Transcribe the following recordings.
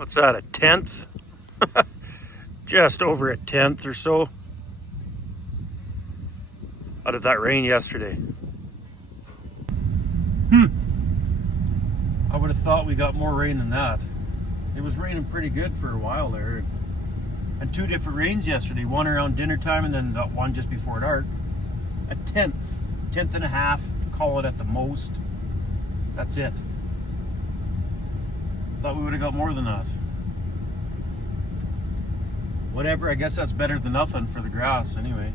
What's that, a tenth? Just over a tenth or so out of that rain yesterday. I would have thought we got more rain than that. It was raining pretty good for a while there. And two different rains yesterday, one around dinner time and then one just before dark. A tenth and a half, call it at the most. That's it. Thought we would have got more than that. Whatever, I guess that's better than nothing for the grass anyway.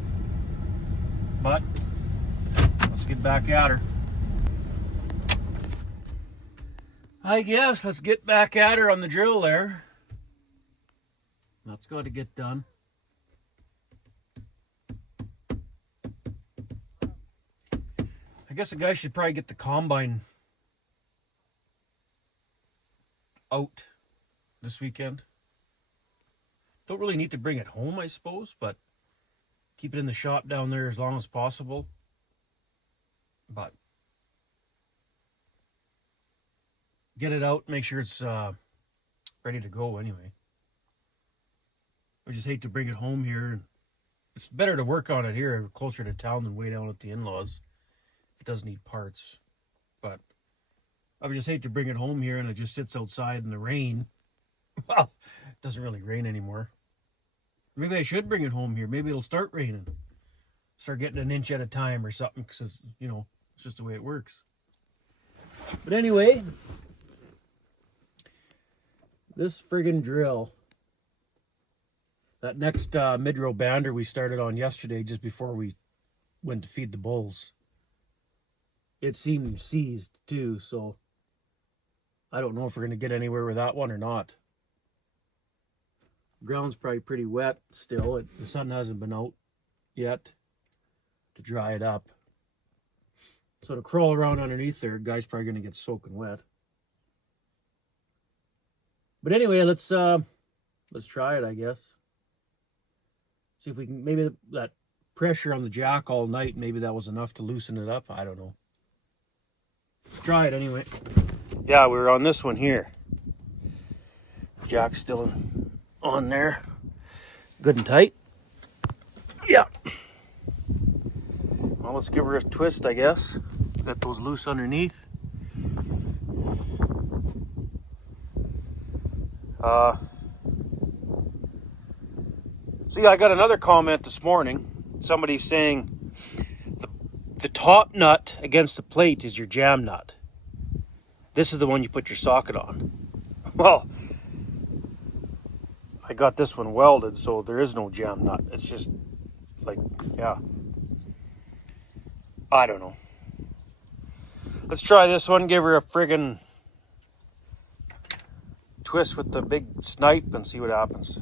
But let's get back at her. I guess let's get back at her on the drill there. That's got to get done. I guess the guy should probably get the combine out this weekend. Don't really need to bring it home, I suppose, but keep it in the shop down there as long as possible. But get it out, make sure it's ready to go anyway. I just hate to bring it home here. It's better to work on it here closer to town than way down at the in-laws. It does need parts. But I would just hate to bring it home here and it just sits outside in the rain. Well, it doesn't really rain anymore. Maybe I should bring it home here. Maybe it'll start raining. Start getting an inch at a time or something because, you know, it's just the way it works. But anyway, this friggin' drill, that next mid-row bander we started on yesterday just before we went to feed the bulls, it seemed seized too, so I don't know if we're going to get anywhere with that one or not. Ground's probably pretty wet still. The sun hasn't been out yet to dry it up. So to crawl around underneath there, guy's probably going to get soaking wet. But anyway, let's try it, I guess. See if we can, maybe that pressure on the jack all night, maybe that was enough to loosen it up. I don't know. Let's try it anyway. Yeah, we were on this one here. Jack's still on there. Good and tight. Yeah. Well, let's give her a twist, I guess. Get those loose underneath. See, I got another comment this morning. Somebody saying the top nut against the plate is your jam nut. This is the one you put your socket on. Well, I got this one welded, so there is no jam nut. It's just like, yeah. I don't know. Let's try this one. Give her a friggin' twist with the big snipe and see what happens.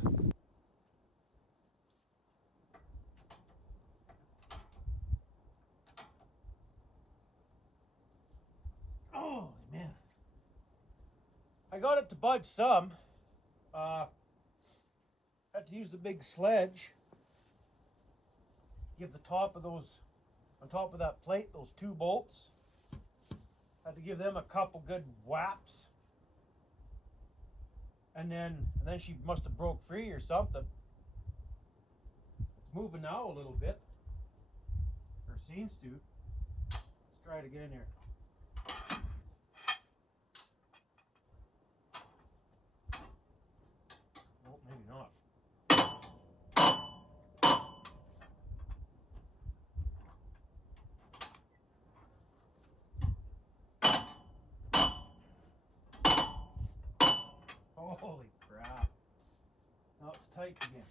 Oh, man. I got it to budge some. Had to use the big sledge. Give the top of those, on top of that plate, those two bolts. Had to give them a couple good whaps. And then she must have broke free or something. It's moving now a little bit. Or seems to. Let's try it again here. Well, maybe not. Holy crap. Now it's tight again.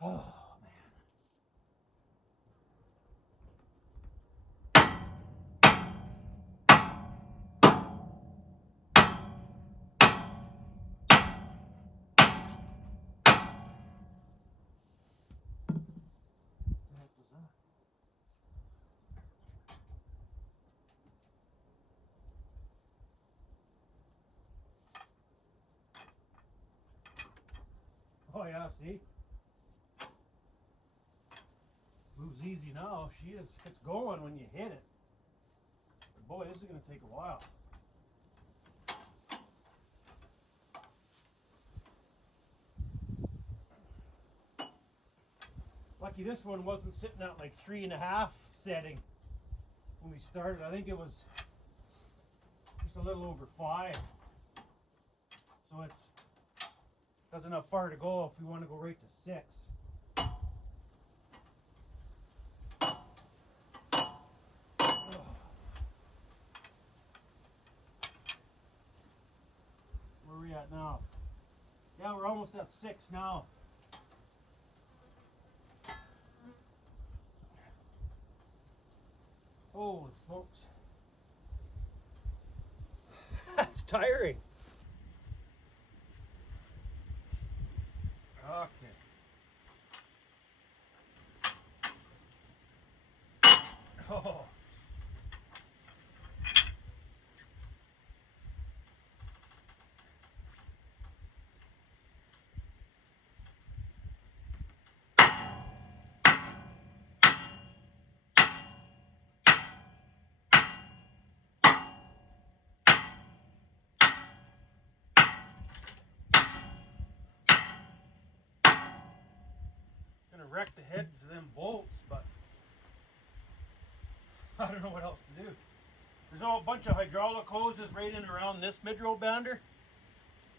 Oh, oh yeah, see? Moves easy now. It's going when you hit it. But boy, this is going to take a while. Lucky this one wasn't sitting at like 3.5 setting when we started. I think it was just a little over 5. So it's doesn't have far to go if we want to go right to 6. Where are we at now? Yeah, we're almost at 6 now. Holy smokes. That's tiring. Okay. Oh. Gonna wreck the heads of them bolts, but I don't know what else to do. There's a bunch of hydraulic hoses right in around this mid-row bander,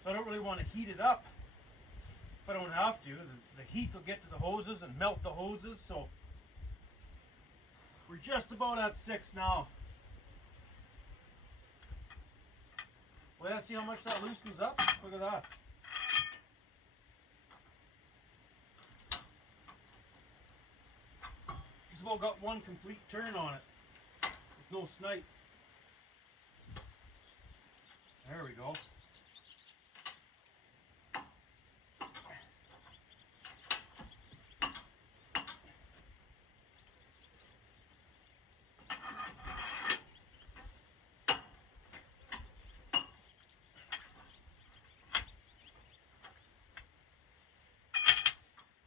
so I don't really want to heat it up if I don't have to. The heat will get to the hoses and melt the hoses, so we're just about at 6 now. Well, yeah, see how much that loosens up? Look at that. Just about got one complete turn on it. With no snipe. There we go.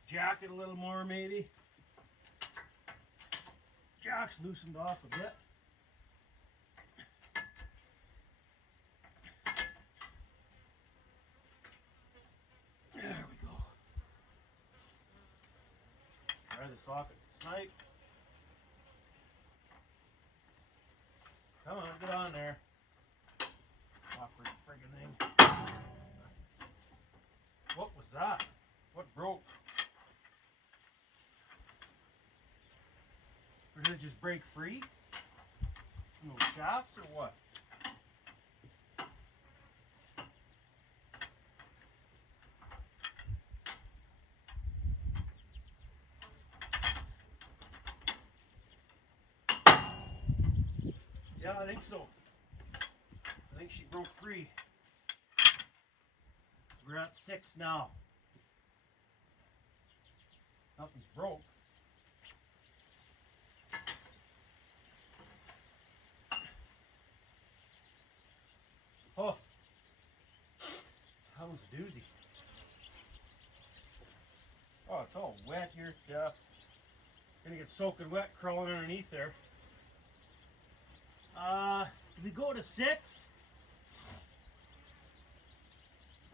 Jack it a little more maybe. Jack's loosened off a bit. There we go. Try the socket snipe. Come on, get on there. Awkward friggin' thing. What was that? What broke? Or did it just break free? No shafts or what? Yeah, I think so. I think she broke free. So we're at 6 now. Nothing's broke. Oh, that one's a doozy. Oh, it's all wet here. Yeah. Gonna get soaking wet crawling underneath there. Do we go to 6?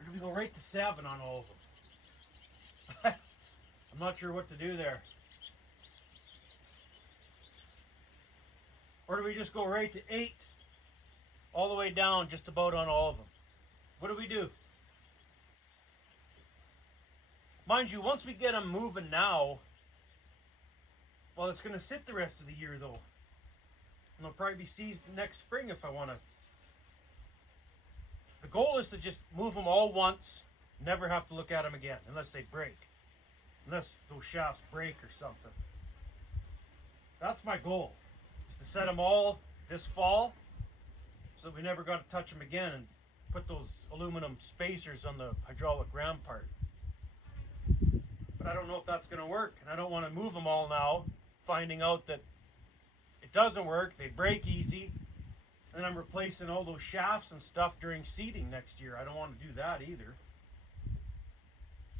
Or do we go right to 7 on all of them? I'm not sure what to do there. Or do we just go right to 8? All the way down just about on all of them. What do we do? Mind you, once we get them moving now, well, it's going to sit the rest of the year though. And they'll probably be seized next spring if I want to. The goal is to just move them all once, never have to look at them again, unless they break. Unless those shafts break or something. That's my goal, is to set them all this fall, so that we never got to touch them again and put those aluminum spacers on the hydraulic ram part. But I don't know if that's going to work, and I don't want to move them all now, finding out that it doesn't work, they break easy, and I'm replacing all those shafts and stuff during seeding next year. I don't want to do that either.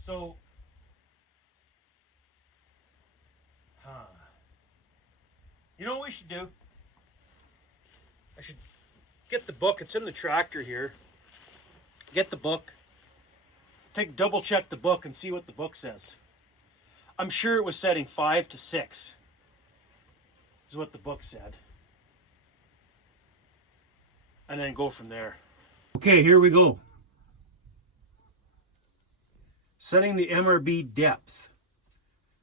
So, you know what we should do? I should get the book. It's in the tractor here. Get the book. Double check the book and see what the book says. I'm sure it was setting 5 to 6 is what the book said. And then go from there. Okay, here we go. Setting the MRB depth.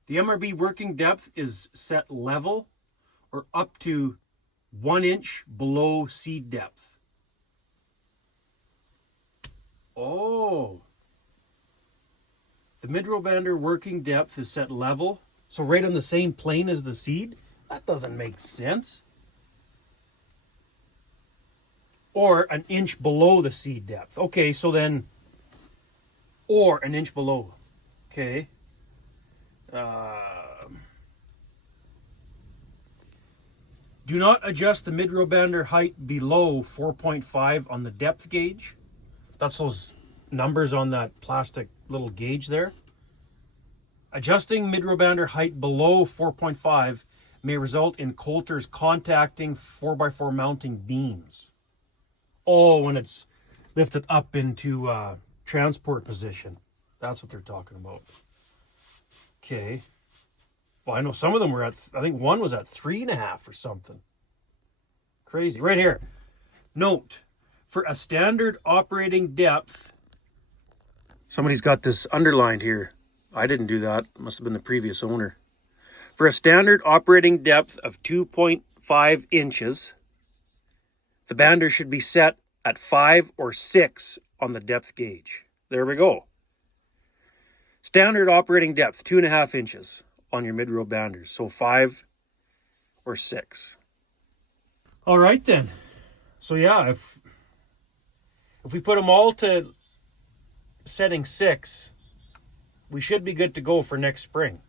The MRB working depth is set level or up to 1 inch below seed depth. Oh. The mid-row bander working depth is set level, so right on the same plane as the seed? That doesn't make sense. Or an inch below the seed depth. Okay, so then, or an inch below. Okay. Do not adjust the mid-row bander height below 4.5 on the depth gauge. That's those numbers on that plastic little gauge there. Adjusting mid-row bander height below 4.5 may result in coulters contacting 4x4 mounting beams. Oh, when it's lifted up into transport position. That's what they're talking about. Okay. Well, I know some of them were at, I think one was at 3.5 or something. Crazy. Right here. Note, for a standard operating depth, somebody's got this underlined here. I didn't do that. Must have been the previous owner. For a standard operating depth of 2.5 inches, the bander should be set at 5 or 6 on the depth gauge. There we go. Standard operating depth, 2.5 inches on your mid-row banders. So 5 or 6. All right then. So yeah, if we put them all to setting 6, we should be good to go for next spring.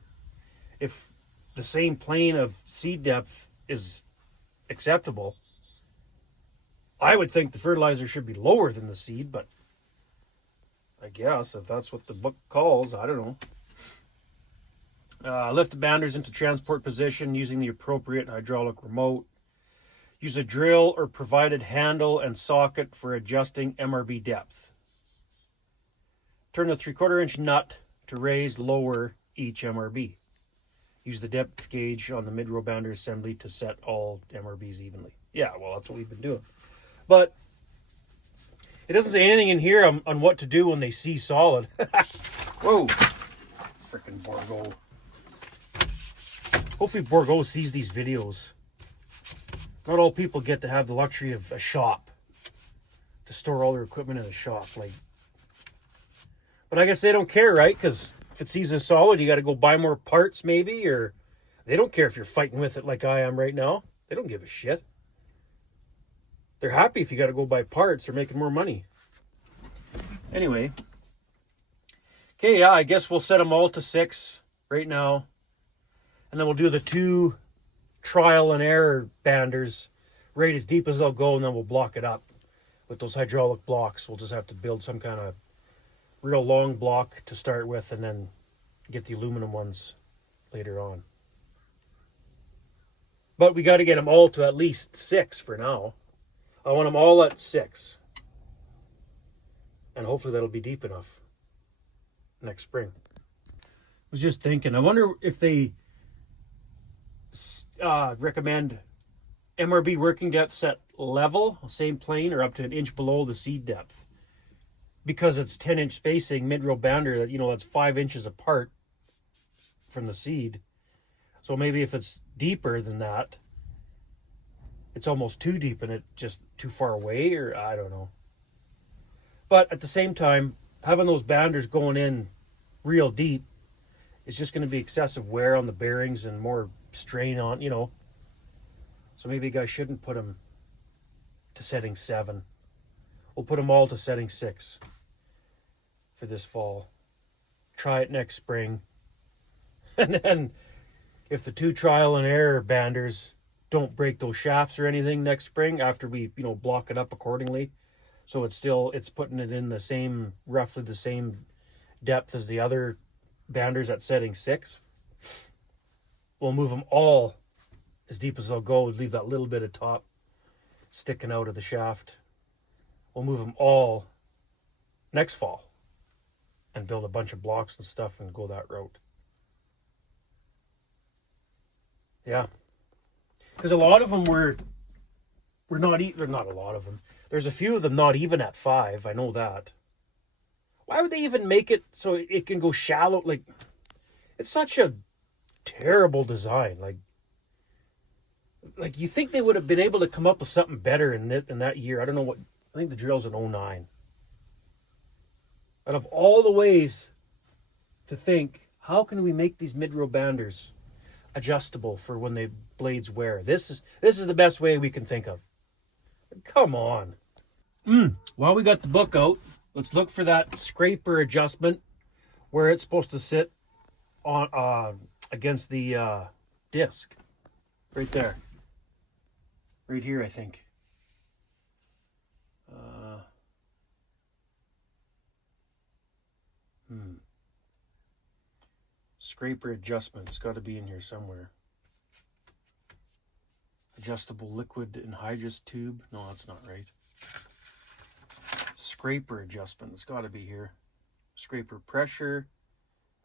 If the same plane of seed depth is acceptable, I would think the fertilizer should be lower than the seed, but I guess if that's what the book calls, I don't know. Lift the banders into transport position using the appropriate hydraulic remote. Use a drill or provided handle and socket for adjusting MRB depth. Turn the 3/4 inch nut to raise lower each MRB. Use the depth gauge on the mid-row bander assembly to set all MRBs evenly. Yeah, well, that's what we've been doing. But it doesn't say anything in here on what to do when they see solid. Whoa. Frickin' Borgo. Hopefully Borgo sees these videos. Not all people get to have the luxury of a shop. To store all their equipment in a shop. But I guess they don't care, right? Because if it sees as solid, you got to go buy more parts maybe. Or they don't care if you're fighting with it like I am right now. They don't give a shit. They're happy if you got to go buy parts. They're making more money. Anyway. Okay, yeah, I guess we'll set them all to 6 right now. And then we'll do the 2 trial and error banders right as deep as they'll go. And then we'll block it up with those hydraulic blocks. We'll just have to build some kind of real long block to start with and then get the aluminum ones later on. But we got to get them all to at least 6 for now. I want them all at 6. And hopefully that'll be deep enough next spring. I was just thinking, I wonder if they recommend MRB working depth set level, same plane, or up to an inch below the seed depth. Because it's 10-inch spacing, mid-row bander, that's 5 inches apart from the seed. So maybe if it's deeper than that, it's almost too deep and it's just too far away, or I don't know. But at the same time, having those banders going in real deep is just going to be excessive wear on the bearings and more strain on, So maybe you guys shouldn't put them to setting 7. We'll put them all to setting 6 for this fall. Try it next spring. And then if the 2 trial and error banders don't break those shafts or anything next spring after we, block it up accordingly. So it's putting it in roughly the same depth as the other banders at setting 6. We'll move them all as deep as they'll go. Leave that little bit of top sticking out of the shaft. We'll move them all next fall and build a bunch of blocks and stuff and go that route. Yeah. Because a lot of them were not even, not a lot of them. There's a few of them not even at 5. I know that. Why would they even make it so it can go shallow? Like, it's such a terrible design. Like you think they would have been able to come up with something better in that year. I don't know what. I think the drill's in 09. Out of all the ways to think, how can we make these mid-row banders adjustable for when the blades wear? This is the best way we can think of. Come on. While we got the book out, let's look for that scraper adjustment where it's supposed to sit on against the disc. Right there. Right here, I think. Scraper adjustment. It's got to be in here somewhere. Adjustable liquid anhydrous tube. No, that's not right. Scraper adjustment. It's got to be here. Scraper pressure.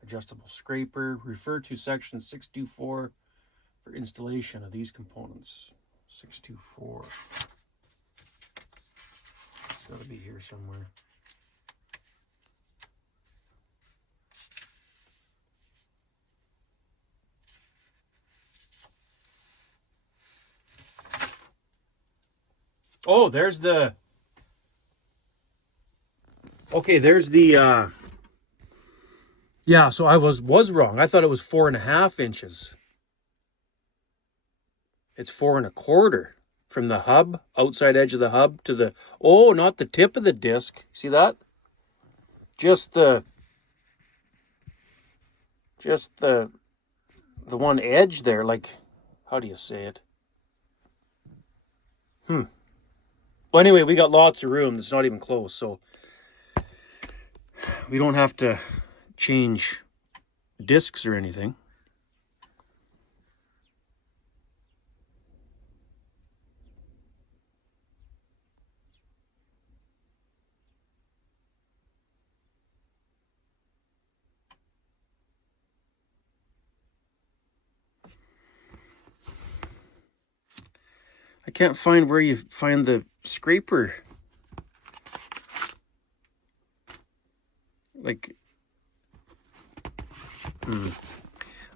Adjustable scraper. Refer to section 624 for installation of these components. 624. It's got to be here somewhere. Oh, there's the... Okay, there's the... Yeah, so I was wrong. I thought it was 4.5 inches. It's 4.25 from the hub, outside edge of the hub to the... Oh, not the tip of the disc. See that? Just the one edge there. Like, how do you say it? Well, anyway, we got lots of room. It's not even close, so we don't have to change discs or anything. I can't find where you find the scraper. Like,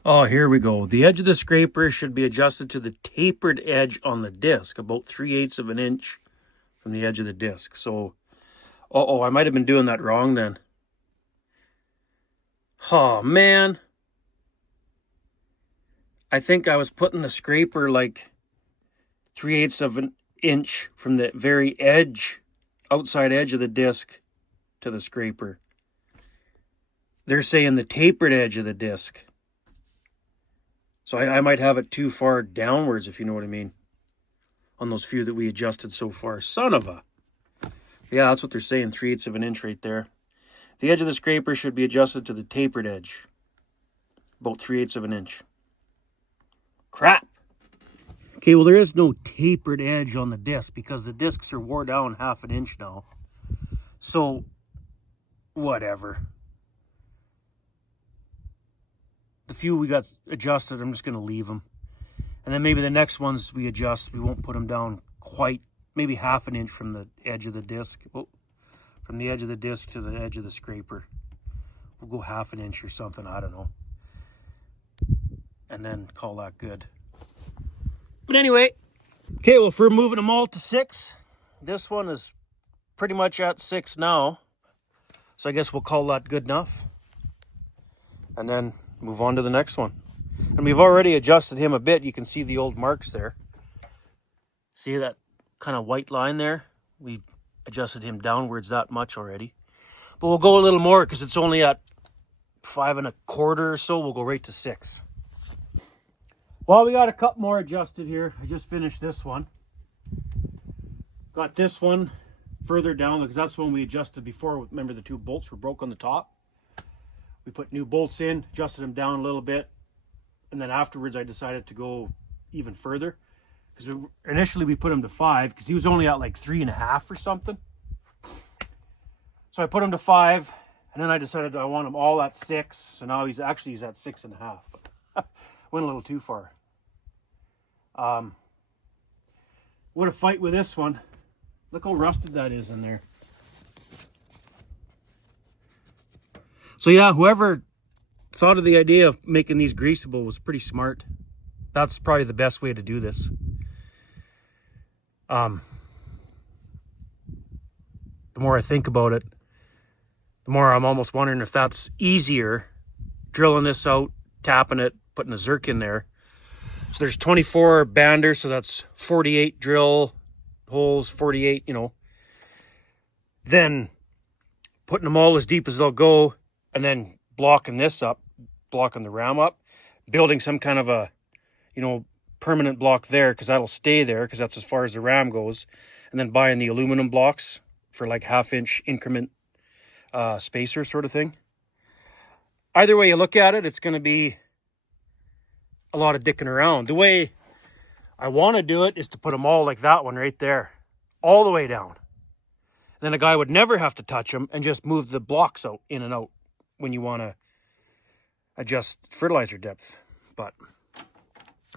Oh, here we go. The edge of the scraper should be adjusted to the tapered edge on the disc, about 3/8 of an inch from the edge of the disc. So, I might have been doing that wrong then. Oh, man. I think I was putting the scraper like 3/8 of an inch from the very edge, outside edge of the disc to the scraper. They're saying the tapered edge of the disc. So I might have it too far downwards, if you know what I mean, on those few that we adjusted so far. Son of a... Yeah, that's what they're saying, 3/8 of an inch right there. The edge of the scraper should be adjusted to the tapered edge, about 3/8 of an inch. Crap! Okay, well, there is no tapered edge on the disc because the discs are wore down 1/2 inch now. So, whatever. The few we got adjusted, I'm just going to leave them. And then maybe the next ones we adjust, we won't put them down quite, maybe 1/2 inch from the edge of the disc. Oh, from the edge of the disc to the edge of the scraper. We'll go 1/2 inch or something, I don't know. And then call that good. But anyway, okay, well, if we're moving them all to 6, this one is pretty much at 6 now. So I guess we'll call that good enough. And then move on to the next one. And we've already adjusted him a bit. You can see the old marks there. See that kind of white line there? We adjusted him downwards that much already. But we'll go a little more because it's only at 5 1/4 or so. We'll go right to 6. Well, we got a couple more adjusted here. I just finished this one. Got this one further down because that's when we adjusted before. Remember, the 2 bolts were broke on the top. We put new bolts in, adjusted them down a little bit. And then afterwards, I decided to go even further. Because initially we put him to 5 because he was only at like 3.5 or something. So I put him to 5. And then I decided I want him all at 6. So now he's at 6.5. Went a little too far. What a fight with this one. Look how rusted that is in there. So yeah, whoever thought of the idea of making these greasable was pretty smart. That's probably the best way to do this. The more I think about it, the more I'm almost wondering if that's easier, drilling this out, tapping it, putting the zerk in there. So there's 24 banders, so that's 48 drill holes, 48, you know. Then putting them all as deep as they'll go, and then blocking this up, blocking the ram up, building some kind of a, you know, permanent block there, because that'll stay there, because that's as far as the ram goes. And then buying the aluminum blocks for like 1/2 inch increment spacer sort of thing. Either way you look at it, it's going to be a lot of dicking around. The way I want to do it is to put them all like that one right there, all the way down. Then a guy would never have to touch them and just move the blocks out, in and out, when you want to adjust fertilizer depth. But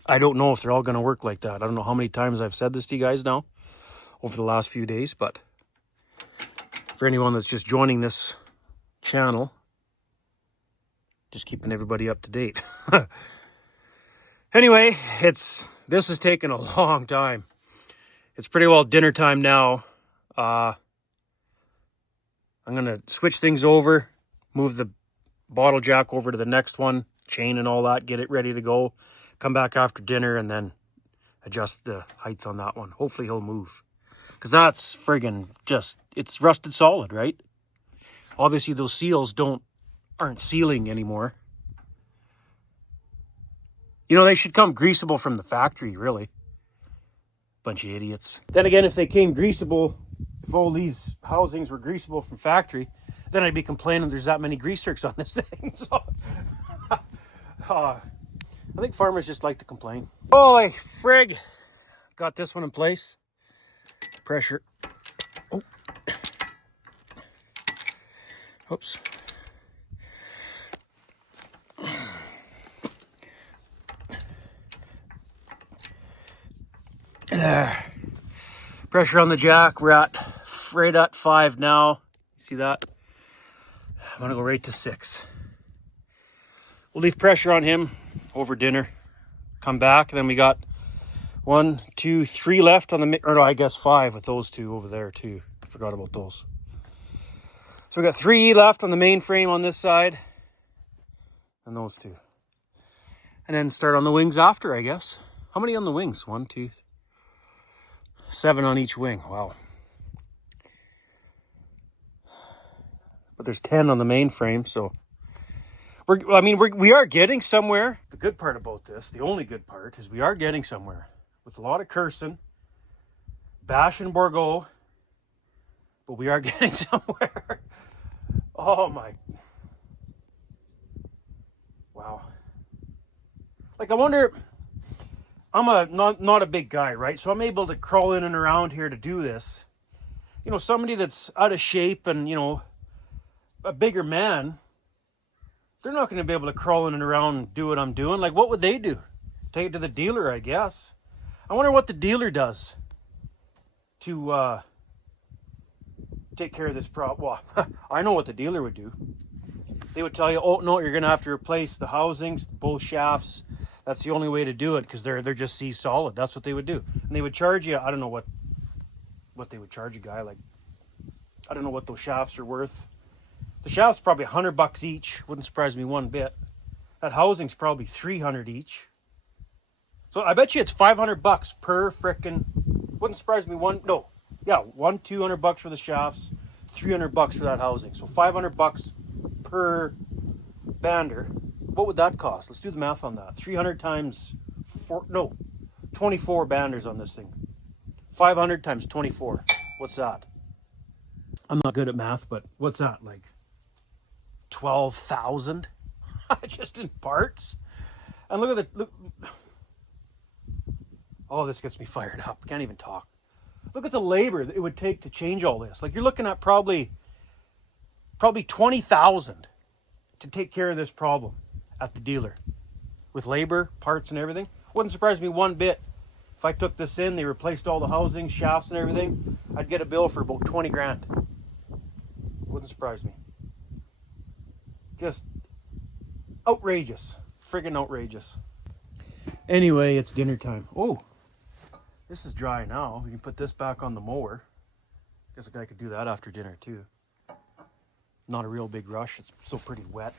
I don't know if they're all going to work like that. I don't know how many times I've said this to you guys now over the last few days, but for anyone that's just joining this channel, just keeping everybody up to date. Anyway, this has taken a long time. It's pretty well dinner time now. I'm going to switch things over, move the bottle jack over to the next one, chain and all that, get it ready to go, come back after dinner, and then adjust the height on that one. Hopefully he'll move, because that's friggin' just, it's rusted solid, right? Obviously those seals aren't sealing anymore. You know, they should come greasable from the factory, really. Bunch of idiots. Then again, if they came greasable, if all these housings were greasable from factory, then I'd be complaining there's that many grease zerks on this thing. So, I think farmers just like to complain. Holy frig! Got this one in place. Pressure. Oh. Oops. Pressure on the jack. We're right at 5 now. See that? I'm gonna go right to 6. We'll leave pressure on him over dinner. Come back, and then we got 1, 2, 3 left on the, or no, I guess 5 with those two over there too. I forgot about those. So we got 3 left on the main frame on this side, and those two. And then start on the wings after, I guess. How many on the wings? 1, 2, 3. 7 on each wing. Wow. But there's 10 on the main frame, so we are getting somewhere. The good part about this, the only good part, is we are getting somewhere. With a lot of cursing, bashing Borgo, but we are getting somewhere. Oh my. Wow. Like, I wonder, I'm not a big guy, right? So I'm able to crawl in and around here to do this. You know, somebody that's out of shape and, you know, a bigger man, they're not going to be able to crawl in and around and do what I'm doing. Like, what would they do? Take it to the dealer, I guess. I wonder what the dealer does to take care of this problem. Well, I know what the dealer would do. They would tell you, oh, no, you're going to have to replace the housings, both shafts. That's the only way to do it, because they're just sea solid. That's what they would do. And they would charge you, I don't know what they would charge a guy. Like, I don't know what those shafts are worth. The shaft's probably $100 each. Wouldn't surprise me one bit. That housing's probably $300 each. So I bet you it's $500 per frickin'. Wouldn't surprise me one. No, yeah, $200 for the shafts, $300 for that housing. So $500 per bander. What would that cost? Let's do the math on that. 300 times 4. No, 24 banders on this thing. 500 times 24. What's that? I'm not good at math, but what's that, like 12,000 just in parts? And look at the oh, this gets me fired up. Can't even talk. Look at the labor that it would take to change all this. Like, you're looking at probably 20,000 to take care of this problem at the dealer, with labor, parts, and everything. Wouldn't surprise me one bit If I took this in, they replaced all the housing, shafts and everything, I'd get a bill for about 20 grand. Wouldn't surprise me. Just outrageous. Friggin' outrageous. Anyway, it's dinner time. Oh, this is dry now. We can put this back on the mower. Guess a guy could do that after dinner too. Not a real big rush. It's still pretty wet.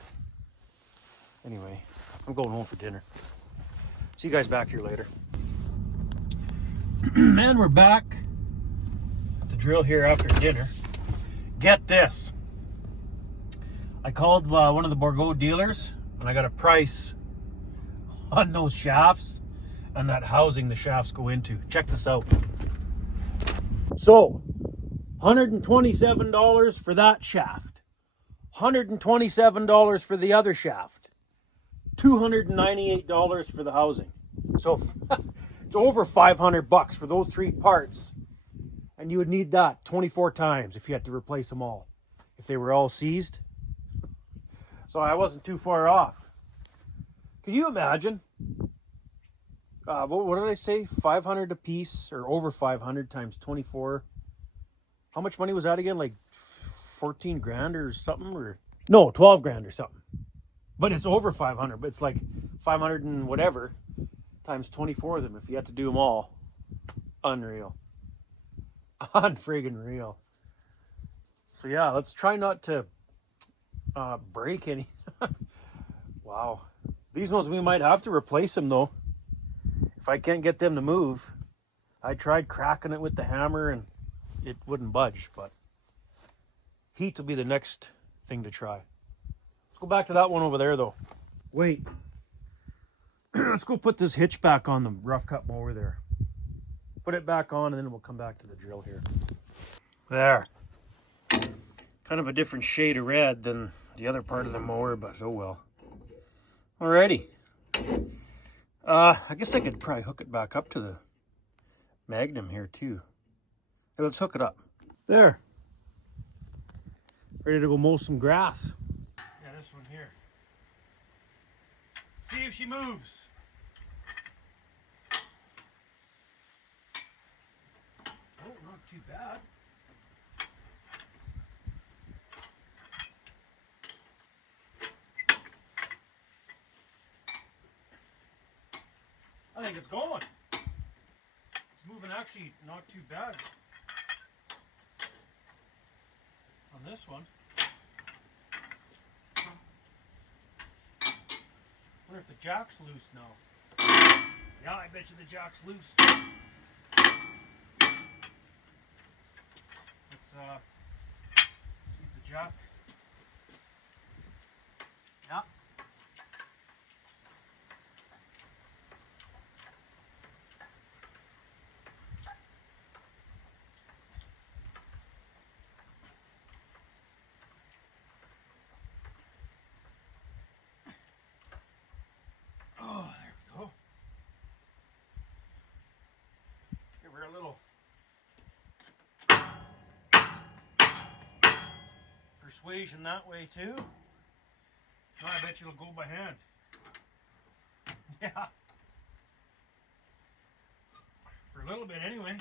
Anyway, I'm going home for dinner. See you guys back here later. And we're back at the drill here after dinner. Get this. I called one of the Borgo dealers and I got a price on those shafts and that housing the shafts go into. Check this out. So, $127 for that shaft. $127 for the other shaft. $298 for the housing. So it's over $500 for those 3 parts. And you would need that 24 times if you had to replace them all. If they were all seized. So I wasn't too far off. Could you imagine? What did I say? 500 a piece, or over 500 times 24. How much money was that again? Like 14 grand or something? Or no, 12 grand or something. But it's over 500. But it's like 500 and whatever times 24 of them if you had to do them all. Unreal. Unfriggin' real. So yeah, let's try not to break any. Wow. These ones we might have to replace them though. If I can't get them to move. I tried cracking it with the hammer and it wouldn't budge, but heat will be the next thing to try. Let's go back to that one over there though. Wait. Let's go put this hitch back on the rough cut mower there. Put it back on and then we'll come back to the drill here. There. Kind of a different shade of red than the other part of the mower, but oh well. Alrighty. I guess I could probably hook it back up to the Magnum here too. Hey, let's hook it up. There. Ready to go mow some grass. Yeah, this one here. See if she moves. Oh, not too bad. I think it's going. It's moving actually not too bad. On this one. Wonder if the jack's loose now. Yeah, I bet you the jack's loose. Let's see if the jack. Yeah. A little persuasion that way too. No, I bet you it'll go by hand. Yeah. For a little bit anyway.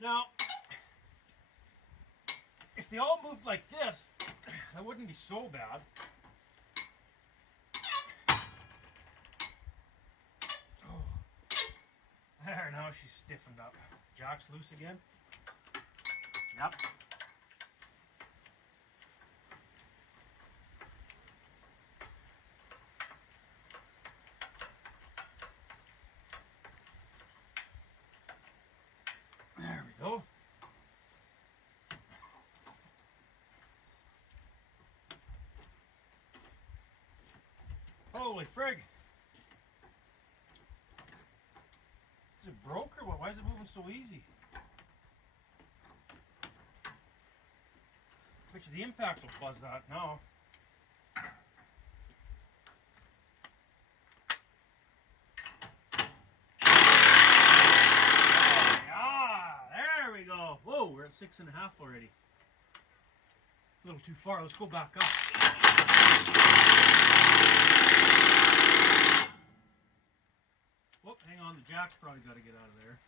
Now, if they all moved like this, that wouldn't be so bad. Oh. There, now she's stiffened up. Jack's loose again. Yep. There we go. Holy frig. Is it broke or what? Why is it moving so easy? Bet you the impact will buzz that now. Ah, there we go. Whoa, we're at 6.5 already. A little too far. Let's go back up. Whoop, hang on. The jack's probably got to get out of there.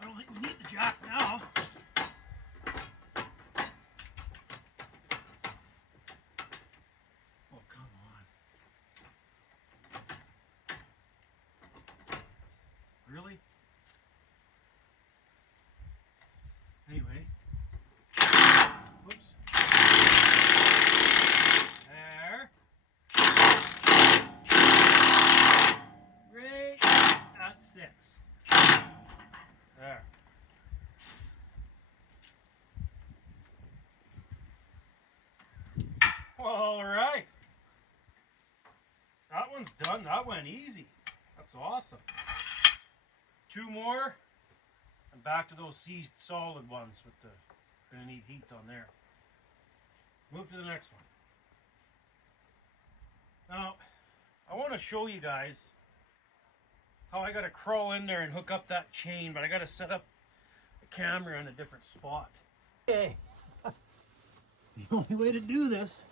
I don't think we need the jack now. Oh, come on. Really? Anyway. Whoops. There. Right at 6. There. All right. That one's done. That went easy. That's awesome. 2 more. And back to those seized solid ones with the, gonna need heat on there. Move to the next one. Now, I want to show you guys how I gotta crawl in there and hook up that chain, but I gotta set up the camera in a different spot. Okay. The only way to do this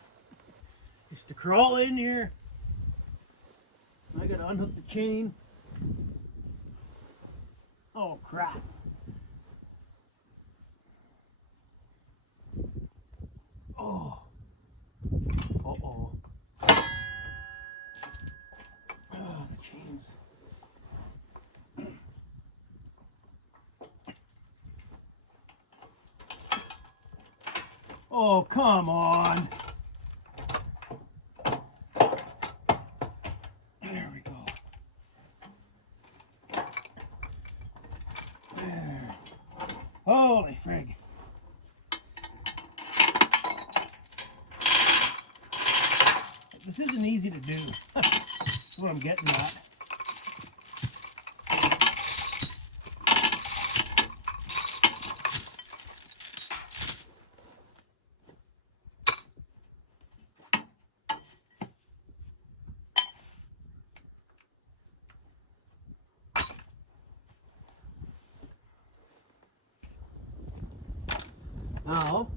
is to crawl in here. I gotta unhook the chain. Oh crap. Oh. Uh-oh. Oh, the chains. Oh, come on. There we go. There. Holy frig. This isn't easy to do. That's what I'm getting at. Now,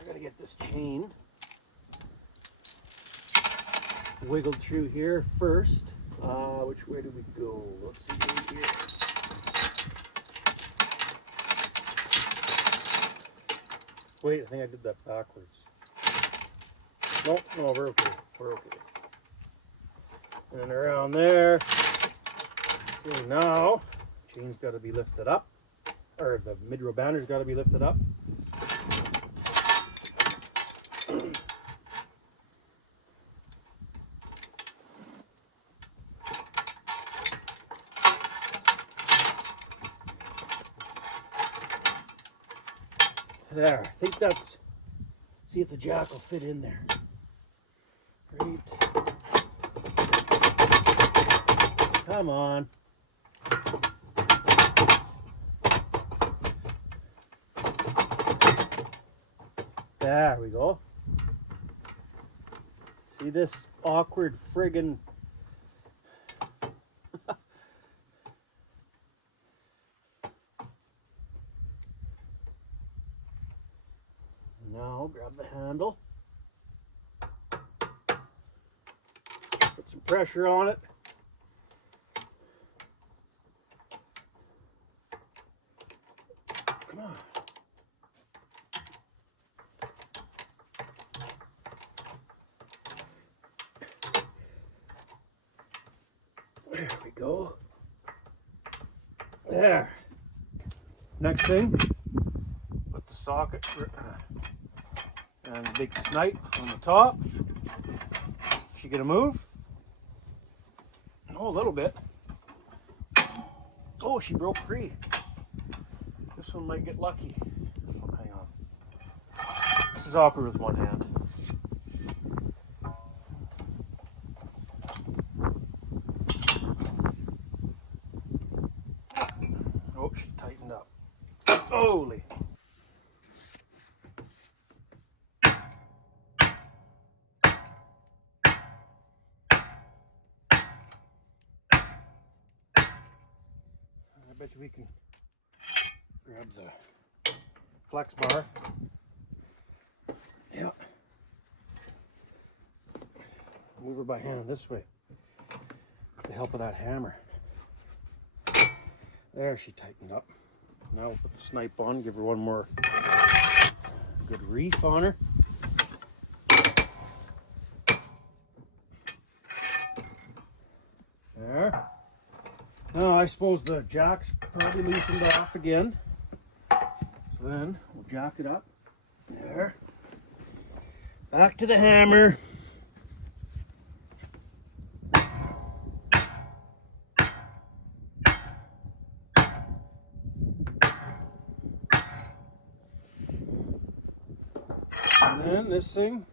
I gotta get this chain wiggled through here first. Which way do we go? Let's see here. Wait, I think I did that backwards. No, we're okay. We're okay. And then around there. Okay, now, chain's got to be lifted up, or the mid-row banner's got to be lifted up. There, I think that's, see if the jack will fit in there. Great. Come on. There we go. See this awkward friggin' now grab the handle, put some pressure on it. Come on. There we go. There. Next thing, put the socket and the big snipe on the top. She gonna move? Oh, a little bit. Oh, she broke free. This one might get lucky. Oh, hang on. This is awkward with one hand. Oh, bet you we can grab the flex bar. Yeah. Move her by hand this way. With the help of that hammer. There, she tightened up. Now we'll put the snipe on, give her one more good reef on her. There. Now I suppose the jack's probably loosened off again. So then we'll jack it up. There. Back to the hammer. And then this thing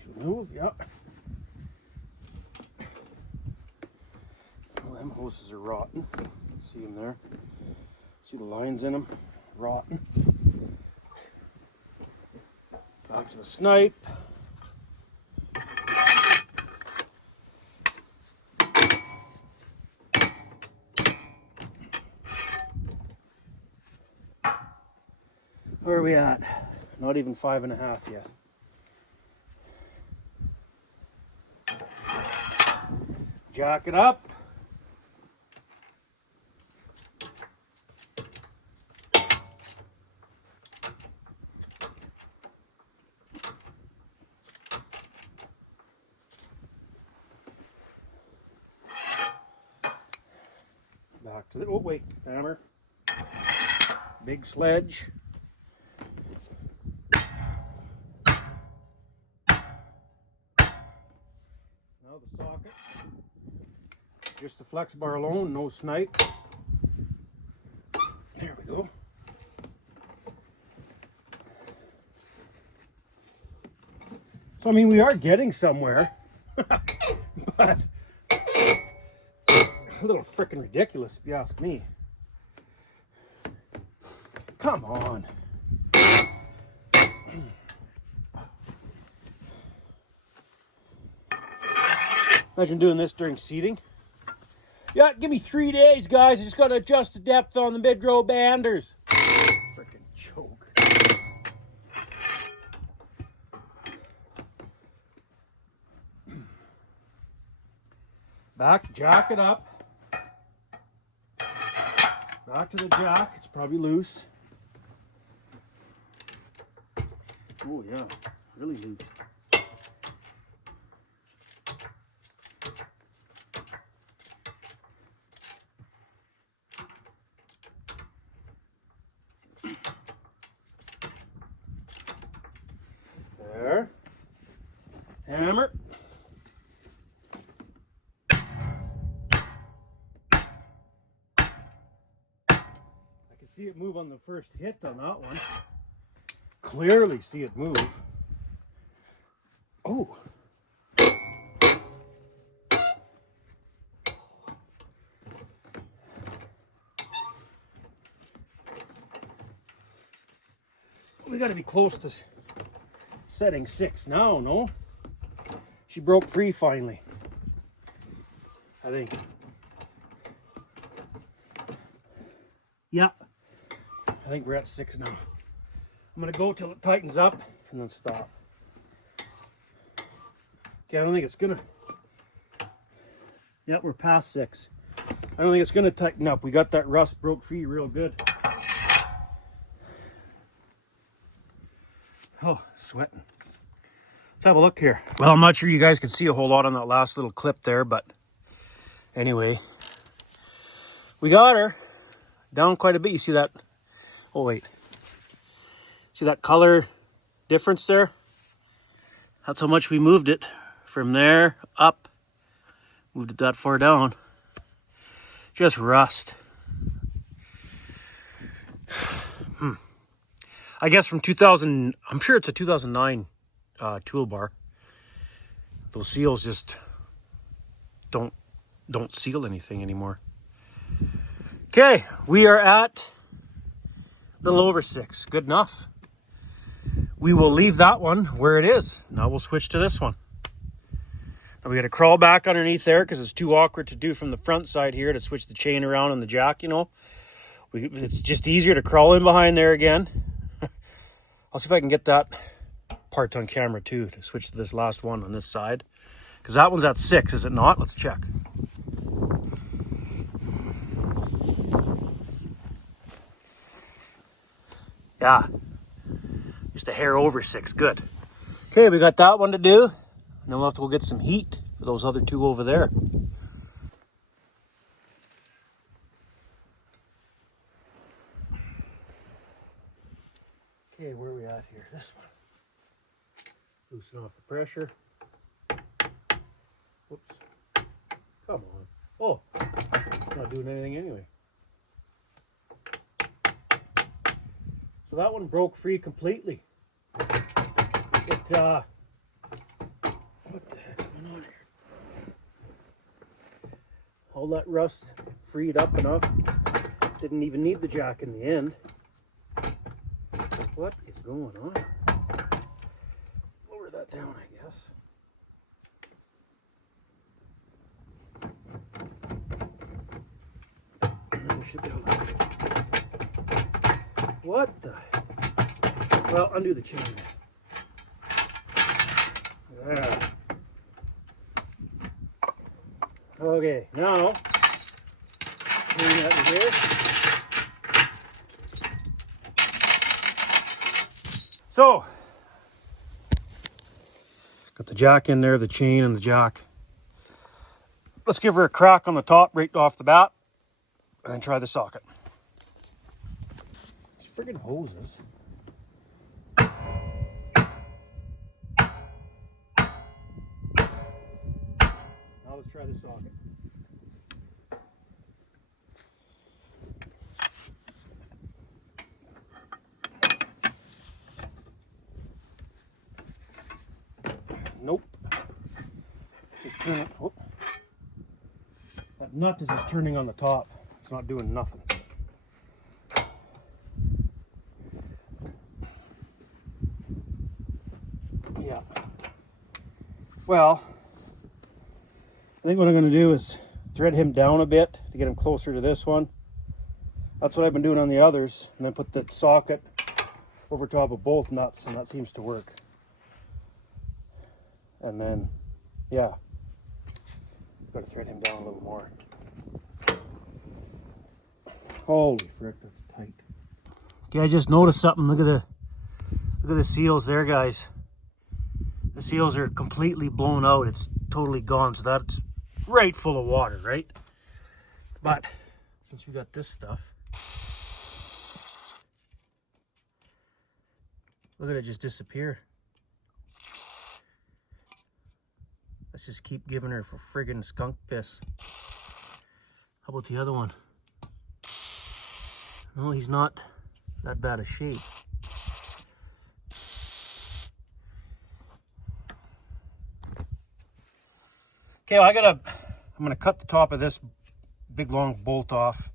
should move, yep. Well, them hoses are rotten. See them there? See the lines in them? Rotten. Back to the snipe. Where are we at? Not even 5.5 yet. Jack it up. Back to the, oh wait, hammer. Big sledge. Now the socket. Just the flex bar alone, no snipe. There we go. So I mean, we are getting somewhere, but a little frickin' ridiculous if you ask me. Come on. Imagine doing this during seating. Yeah, give me 3 days, guys. I just got to adjust the depth on the mid-row banders. Frickin' choke. Back, jack it up. Back to the jack. It's probably loose. Oh yeah, really loose. There. Hammer. I can see it move on the first hit on that one. Clearly see it move. Oh. We got to be close to setting 6 now, no? She broke free finally, I think. Yeah, I think we're at 6 now. I'm gonna go till it tightens up and then stop. Okay, I don't think it's gonna, yeah, we're past 6. I don't think it's gonna tighten up. We got that rust broke free real good. Oh, sweating. Let's have a look here. Well, I'm not sure you guys can see a whole lot on that last little clip there, but anyway, we got her down quite a bit. You see that? Oh, wait. See that color difference there? That's how much we moved it from there up. Moved it that far down. Just rust. I guess from 2000, I'm sure it's a 2009 toolbar. Those seals just don't seal anything anymore. Okay, we are at a little over 6. Good enough. We will leave that one where it is. Now we'll switch to this one. Now we got to crawl back underneath there because it's too awkward to do from the front side here to switch the chain around on the jack, you know. It's just easier to crawl in behind there again. I'll see if I can get that part on camera too to switch to this last one on this side. Because that one's at 6, is it not? Let's check. Yeah, just a hair over 6, good. Okay, we got that one to do. And then we'll have to go get some heat for those other 2 over there. Okay, where are we at here? This one. Loosen off the pressure. Whoops. Come on. Oh, it's not doing anything anyway. So that one broke free completely. What the heck's going on here? All that rust freed up enough. Didn't even need the jack in the end. What is going on? Lower that down, I guess. And then we should be able to... What the? Well, undo the chain. Yeah. Okay, now clean that in here. So, got the jack in there, the chain and the jack. Let's give her a crack on the top right off the bat and then try the socket. These friggin' hoses. Now let's try the socket. Nope. It's just turning. Whoop. That nut is just turning on the top. It's not doing nothing. Yeah. Well, I think what I'm going to do is thread him down a bit to get him closer to this one. That's what I've been doing on the others. And then put the socket over top of both nuts, and that seems to work. And then, yeah, got to thread him down a little more. Holy frick, that's tight. Okay, I just noticed something. Look at the seals there, guys. The seals are completely blown out. It's totally gone. So that's right full of water, right? But since we got this stuff, look at it just disappear. Let's just keep giving her for friggin' skunk piss. How about the other one? No, he's not that bad a shape. Okay, well, I'm gonna cut the top of this big long bolt off,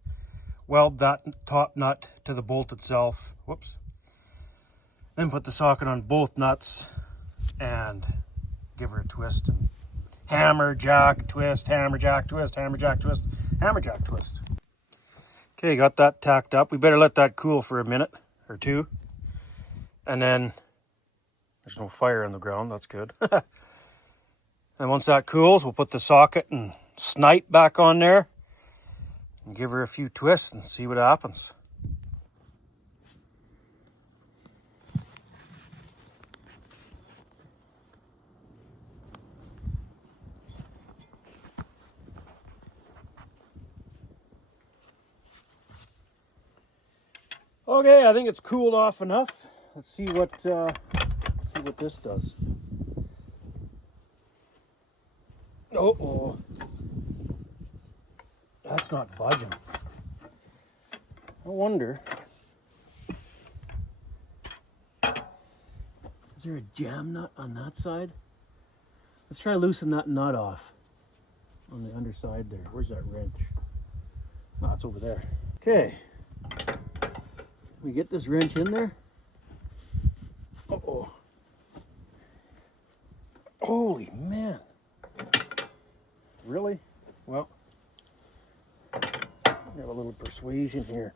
weld that top nut to the bolt itself. Whoops. Then put the socket on both nuts and give her a twist and hammer, jack, twist, hammer, jack, twist, hammer, jack, twist, hammer, jack, twist. Okay, got that tacked up. We better let that cool for a minute or two. And then, there's no fire on the ground, that's good. And once that cools, we'll put the socket and snipe back on there and give her a few twists and see what happens. Okay, I think it's cooled off enough. Let's see what this does. Uh-oh. That's not budging. I wonder. Is there a jam nut on that side? Let's try to loosen that nut off on the underside there. Where's that wrench? Oh, it's over there. Okay. We get this wrench in there. Uh-oh. Holy man. Really? Well, I have a little persuasion here.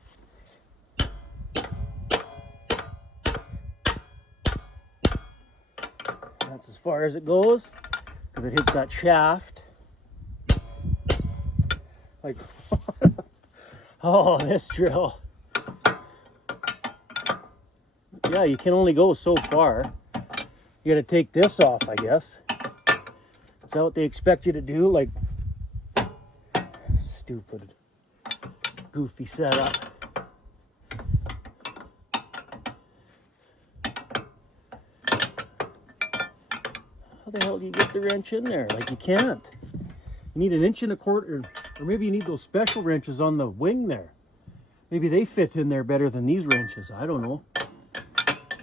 That's as far as it goes, because it hits that shaft. Like, oh, this drill. Yeah, you can only go so far. You gotta take this off, I guess. Is that what they expect you to do? Like, stupid, goofy setup. How the hell do you get the wrench in there? Like, you can't. You need 1.25 inches, or maybe you need those special wrenches on the wing there. Maybe they fit in there better than these wrenches. I don't know.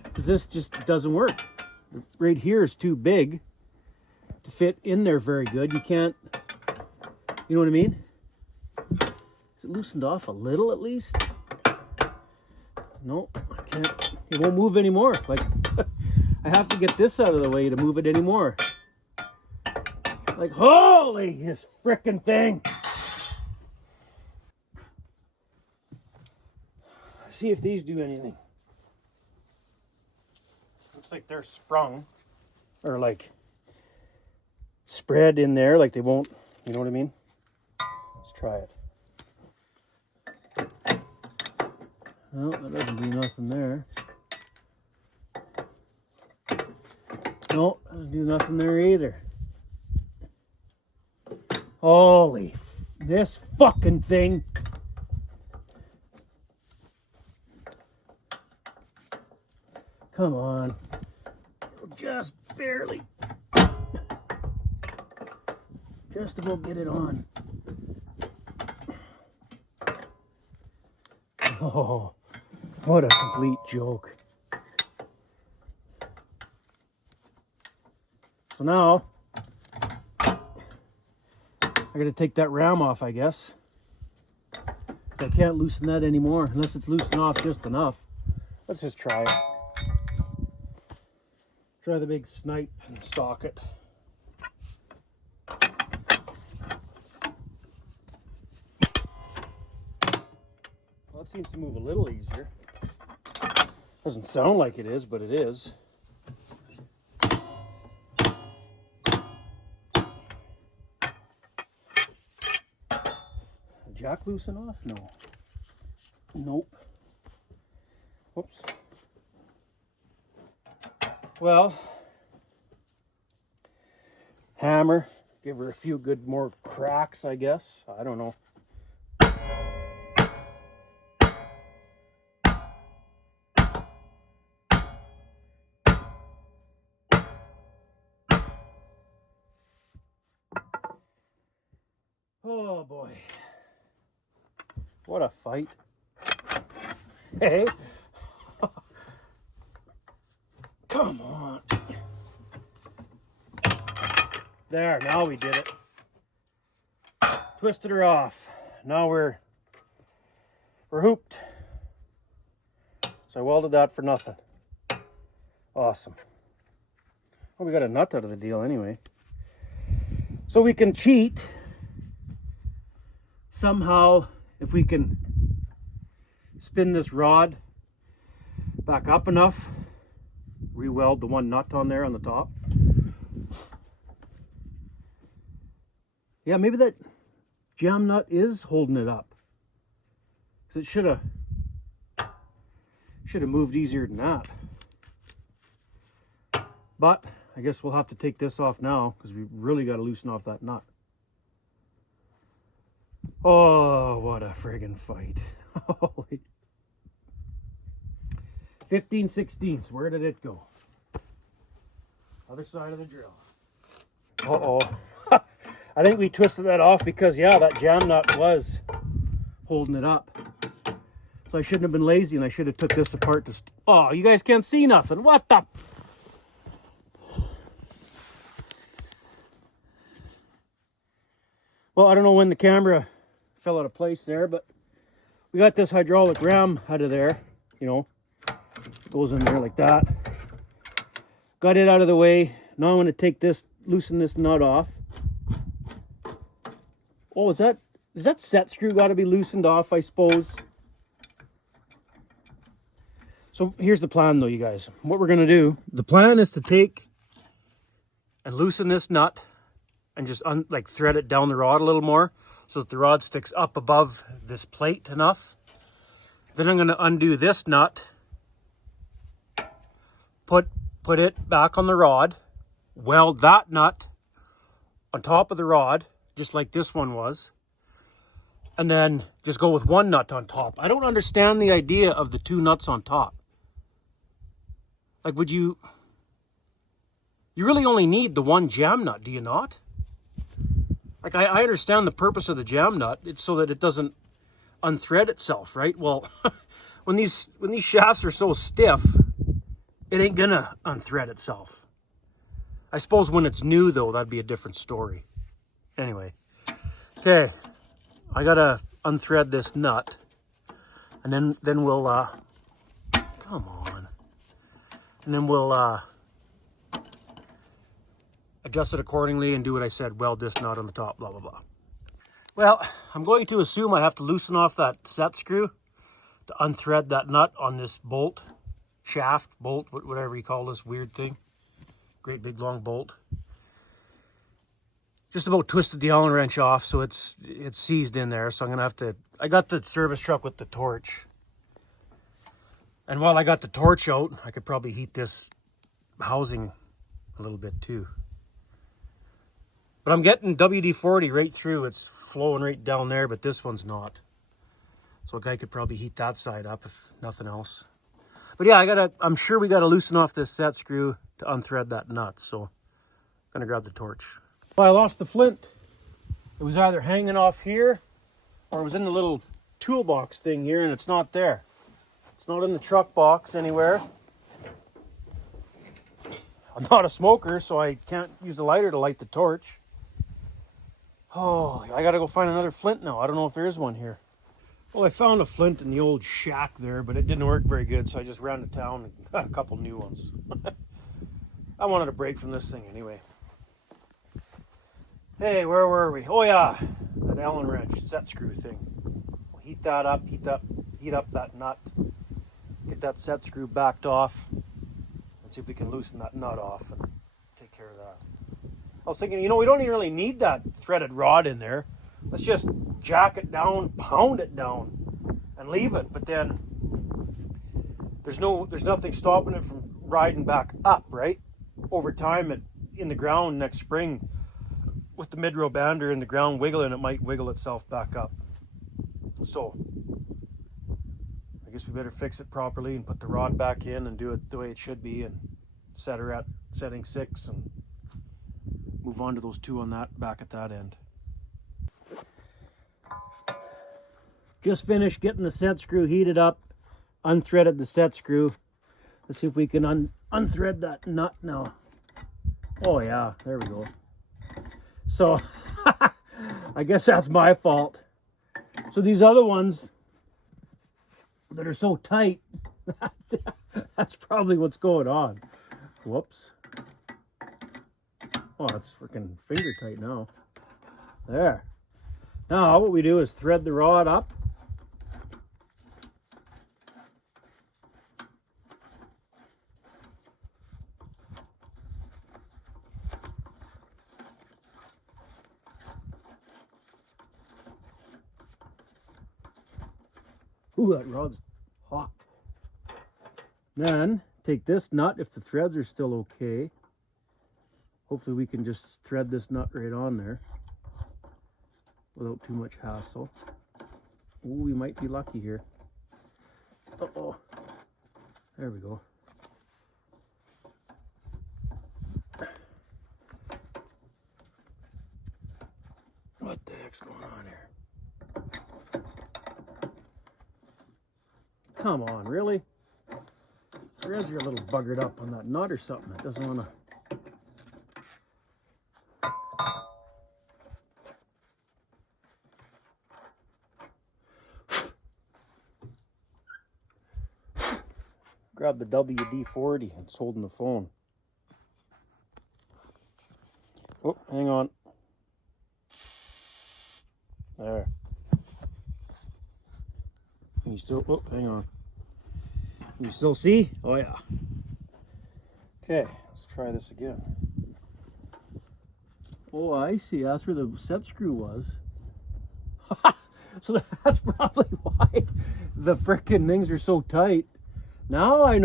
Because this just doesn't work. Right here is too big to fit in there very good. You can't, you know what I mean? Is it loosened off a little at least? No, I can't. It won't move anymore. Like, I have to get this out of the way to move it anymore. Like, holy, this frickin' thing. See if these do anything. Looks like they're sprung, or like spread in there, like they won't, you know what I mean? Let's try it. No, that doesn't do nothing there. No, doesn't do nothing there either. Holy, this fucking thing. Come on. Just barely. Just about get it on. Oh, what a complete joke. So now, I gotta take that ram off, I guess. 'Cause I can't loosen that anymore unless it's loosened off just enough. Let's just try it. Try the big snipe and socket. Well, it seems to move a little easier. Doesn't sound like it is, but it is. Jack loosen off? No. Nope. Whoops. Well, hammer, give her a few good more cracks, I guess. I don't know. Oh boy. What a fight. Hey. Come on. There, now we did it. Twisted her off. Now we're hooped. So I welded that for nothing. Awesome. Well, we got a nut out of the deal anyway. So we can cheat somehow if we can spin this rod back up enough, re-weld the one nut on there on the top. Yeah, maybe that jam nut is holding it up. Because it should have moved easier than that. But I guess we'll have to take this off now because we really got to loosen off that nut. Oh, what a friggin' fight. Holy. 15/16. Where did it go? Other side of the drill. Uh-oh. I think we twisted that off because, yeah, that jam nut was holding it up. So I shouldn't have been lazy and I should have took this apart to... Oh, you guys can't see nothing. What the... Well, I don't know when the camera fell out of place there, but we got this hydraulic ram out of there, you know, goes in there like that. Got it out of the way. Now I'm going to take this, loosen this nut off. Oh, is that set screw got to be loosened off, I suppose? So here's the plan though, you guys. What we're going to do, the plan is to take and loosen this nut and just like thread it down the rod a little more so that the rod sticks up above this plate enough. Then I'm going to undo this nut, put it back on the rod, weld that nut on top of the rod, just like this one was, and then just go with one nut on top. I don't understand the idea of the two nuts on top. Like, would you really only need the one jam nut, do you not? Like, I understand the purpose of the jam nut. It's so that it doesn't unthread itself, right? Well, when these shafts are so stiff, it ain't gonna unthread itself. I suppose when it's new though, that'd be a different story. Anyway, okay, I gotta unthread this nut, and then we'll come on, and then we'll adjust it accordingly and do what I said. Weld this nut on the top, blah blah blah. Well, I'm going to assume I have to loosen off that set screw to unthread that nut on this bolt, shaft, bolt, whatever you call this weird thing. Great big long bolt. Just about twisted the Allen wrench off, so it's seized in there. So I'm gonna have to, I got the service truck with the torch. And while I got the torch out, I could probably heat this housing a little bit too. But I'm getting WD-40 right through. It's flowing right down there, but this one's not. So a guy could probably heat that side up if nothing else. But yeah, I'm sure we gotta loosen off this set screw to unthread that nut. So I'm gonna grab the torch. Well, I lost the flint. It was either hanging off here or it was in the little toolbox thing here, and it's not there. It's not in the truck box anywhere. I'm not a smoker, so I can't use the lighter to light the torch. Oh, I gotta go find another flint now. I don't know if there is one here. Well, I found a flint in the old shack there, but it didn't work very good, so I just ran to town and got a couple new ones. I wanted a break from this thing anyway. Hey, where were we? Oh yeah, that Allen wrench set screw thing. We'll heat that up, heat up that nut, get that set screw backed off, and see if we can loosen that nut off and take care of that. I was thinking, we don't even really need that threaded rod in there. Let's just jack it down, pound it down, and leave it. But then there's nothing stopping it from riding back up, right? Over time, in the ground next spring, with the mid-row bander in the ground wiggling, it might wiggle itself back up. So I guess we better fix it properly and put the rod back in and do it the way it should be, and set her at setting 6 and move on to those two on that back at that end. Just finished getting the set screw heated up, unthreaded the set screw. Let's see if we can unthread that nut now. Oh yeah, there we go. So I guess that's my fault. So these other ones that are so tight, that's probably what's going on. Whoops. Oh, it's freaking finger tight now. There. Now what we do is thread the rod up. Ooh, that rod's hot. Then take this nut, if the threads are still okay. Hopefully we can just thread this nut right on there without too much hassle. Ooh, we might be lucky here. Uh-oh. There we go. What the heck's going on here? Come on, really? Threads are a little buggered up on that nut or something. It doesn't want to... Grab the WD-40. It's holding the phone. Oh, hang on. There. Can you still, oh, hang on. Can you still see? Oh yeah. Okay, let's try this again. Oh, I see. That's where the set screw was. So that's probably why the frickin' things are so tight. Now I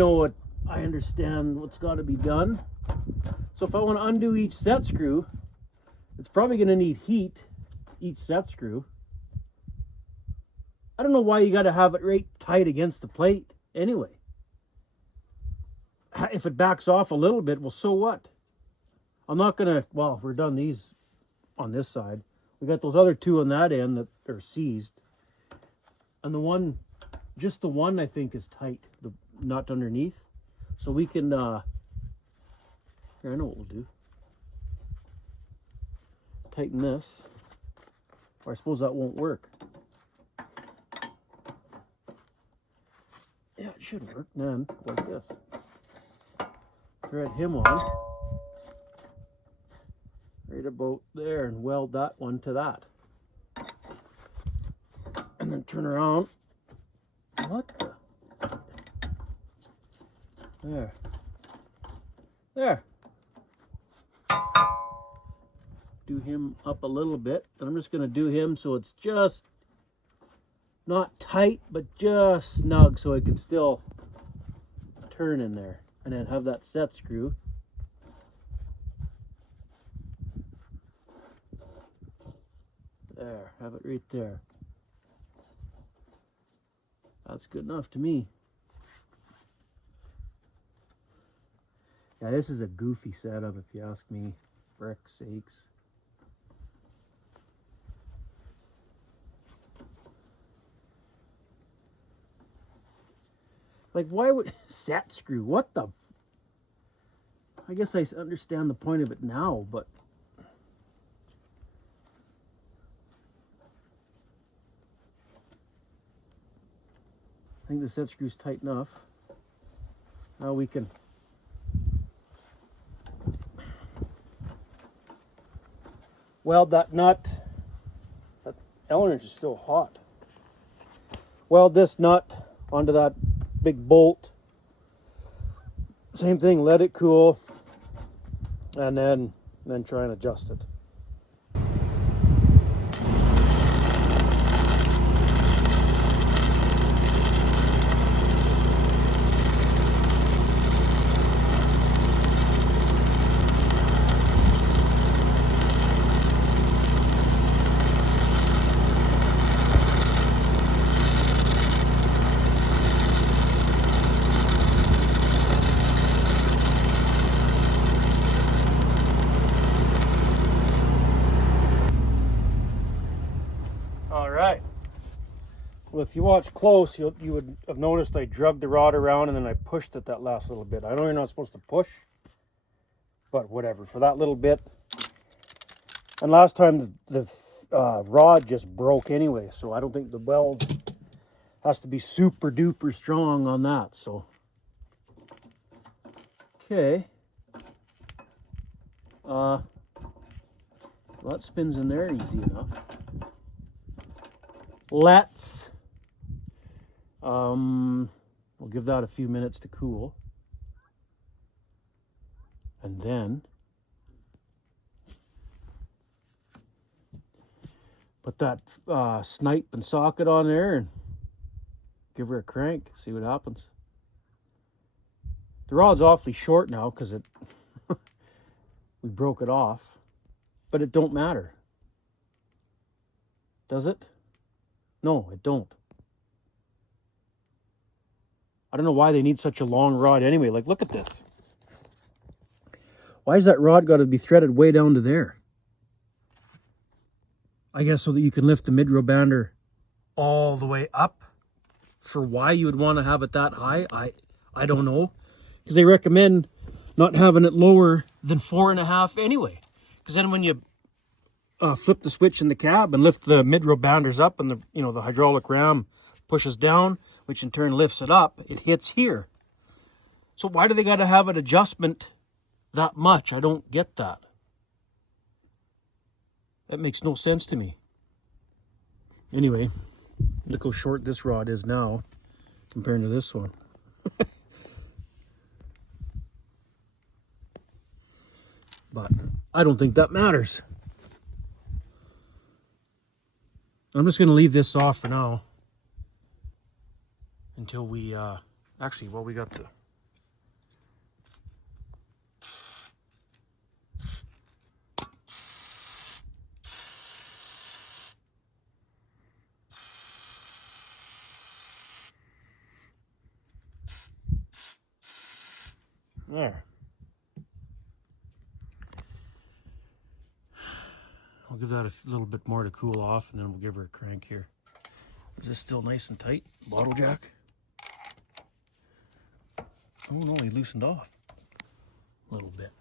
understand what's got to be done. So if I want to undo each set screw, it's probably going to need heat, each set screw. I don't know why you got to have it right tight against the plate anyway. If it backs off a little bit, well, so what? I'm not going to, well, we're done these on this side. We got those other two on that end that are seized. And the one, just the one I think is tight, the nut underneath. So we can, here, I know what we'll do. Tighten this. Or I suppose that won't work. Yeah, it should work. Then, like this. Thread him on. Right about there and weld that one to that. And then turn around. What the? There. There. Do him up a little bit. And I'm just going to do him so it's just not tight, but just snug so it can still turn in there. And then have that set screw. There, have it right there. That's good enough to me. Yeah, this is a goofy setup if you ask me. Frick sakes. Like, why would set screw? What the? I guess I understand the point of it now, but I think the set screw's tight enough. Now we can weld that nut. That Eleanor's is still hot. Weld this nut onto that big bolt. Same thing, let it cool, and then try and adjust it. Well, if you watch close, you would have noticed I drugged the rod around and then I pushed it that last little bit. I know you're not supposed to push, but whatever, for that little bit. And last time the rod just broke anyway, so I don't think the weld has to be super duper strong on that. So, okay. Well, that spins in there easy enough. Let's we'll give that a few minutes to cool, and then put that snipe and socket on there and give her a crank, see what happens. The rod's awfully short now because it we broke it off, but it don't matter, does it? No, it don't. I don't know why they need such a long rod anyway. Like, look at this. Why has that rod got to be threaded way down to there? I guess so that you can lift the mid-row bander all the way up. For why you would want to have it that high, I don't know. Because they recommend not having it lower than 4.5 anyway. Because then when you flip the switch in the cab and lift the mid-row banders up, and the hydraulic ram pushes down, which in turn lifts it up, it hits here. So why do they got to have an adjustment that much? I don't get that. That makes no sense to me. Anyway, look how short this rod is now compared to this one. But I don't think that matters. I'm just going to leave this off for now until we, actually, well, we got the, there. I'll give that a little bit more to cool off, and then we'll give her a crank here. Is this still nice and tight? Bottle jack? Oh no, he loosened off a little bit.